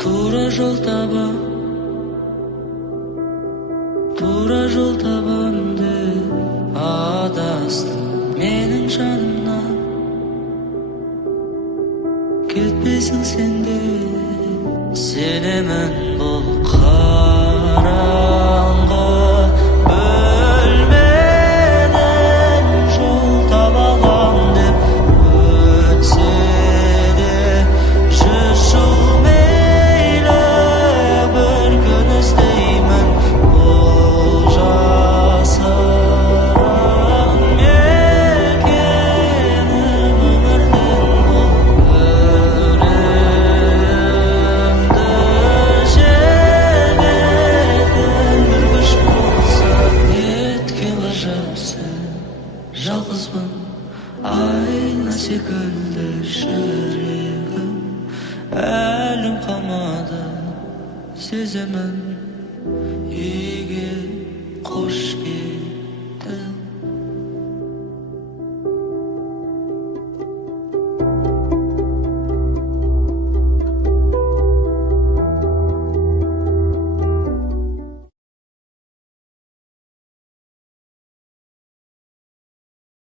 Тура жол табам, тура жол табам деп адастым менің жанымнан. Кетпейсің сен де, сенемін бұл қараңғы бөлмеден. Жол таба алам деп өтсе де 100 жыл мейлі, бір күн іздеймін бұл жасырын мекені өмірдің. Бұл өлімді жебетін бір күш болса, неткен ғажапсың, жалғызбын айна секілді жүрегім. Әлім қалмады сезімім.